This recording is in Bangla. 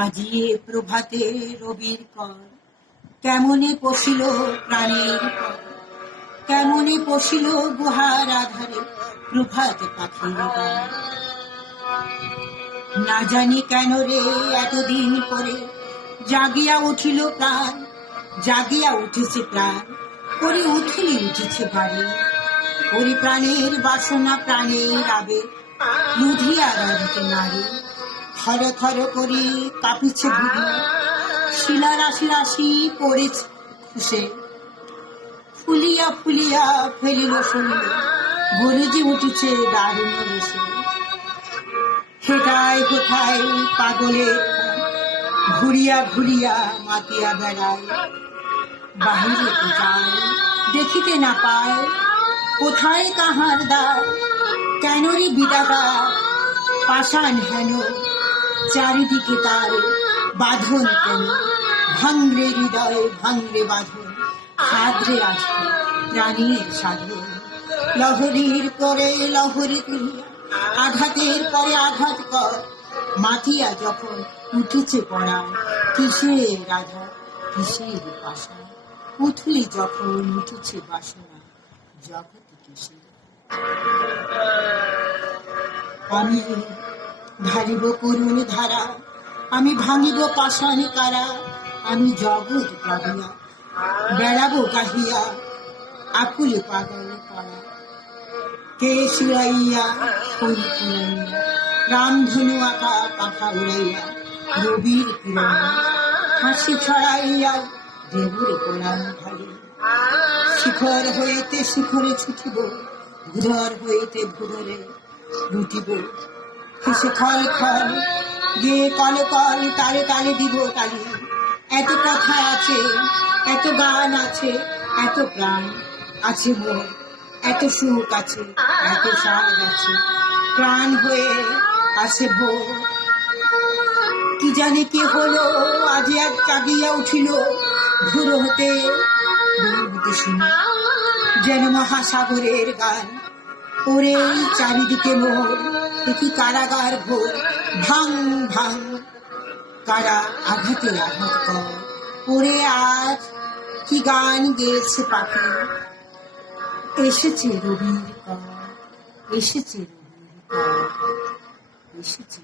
আজি এ প্রভাতে রবির কর, কেমনে পশিল প্রাণের পর, কেমনে পশিল গুহার আধারে প্রভাত পাখির গান। না জানি কেন রে এতদিন পরে জাগিয়া উঠিল প্রাণ, জাগিয়া উঠেছে প্রাণ, পরে উঠিলি উঠেছে বাড়ি। ওরে প্রাণের বাসনা প্রাণের আবেগ লুধিয়া রাধিতে নারী, থর থর করি কাঁপিছে ভুবি, শিলা রাশি রাশি পড়েছে খুশে, ফুলিয়া ফুলিয়া ফেলিল শরীর, গরুজি উঠেছে দারুণ বসে। হেটায় কোথায় পাগলে ঘুরিয়া ঘুরিয়া মাতিয়া বেড়ায়, বাহিরে যায় দেখিতে না পায়, কোথায় কাহার দ্বার, কেন রে বিদাতা পাষাণ হেন, চারিদিকে তার বাঁধন কেন, ভাঙরে হৃদয় ভাঙরে বাঁধন, সাধরে আজকে প্রাণীর সাধন। লহরীর পরে লহরী তুলিয়া আঘাতের পরে আঘাত কর, মাথিয়া যখন উঠেছে পড়ায়, কিসের আঘাত কিসের পাশা, উঠলি যখন উঠেছে বাসনা, জগৎ কিসের। আমি ঢালিব করুণ ধারা, আমি ভাঙিব পাষাণ কারা, আমি জগৎ প্লাবিয়া বেড়াবো কাহিয়া, আকুলে পাগল পড়া। কে শিরাইয়া ফুল ফুলাইয়া, রামধনু আঁকা পাখা উড়াইয়া, রবির কিরণ হাসি ছড়াইয়া দেবুরে কোরআন ঢালি। শিখর হইতে শিখরে ছুটিব, ভূধর হইতে ভূধরে লুটিব, হেসে খল খল গিয়ে কল কল তালে তালে দিব তালি। এত কথা আছে, এত গান আছে, এত প্রাণ আছে মোর, এত সুখ আছে, এত স্বাদ আছে, প্রাণ হয়ে আছে ভোর। কি জানে কি হলো আজ এক জাগিয়া উঠিল, ভোর হতে শুনে যেন মহাসাগরের গান। ওরে চারিদিকে মোর কি কারাগার ঘোর, ভাঙ ভাঙ কারা আঘাতে আঘাত কর। ওরে আজ কি গান গেয়েছে পাখি, এসেছে রবির কর, এসেছে রবির কর, এসেছে।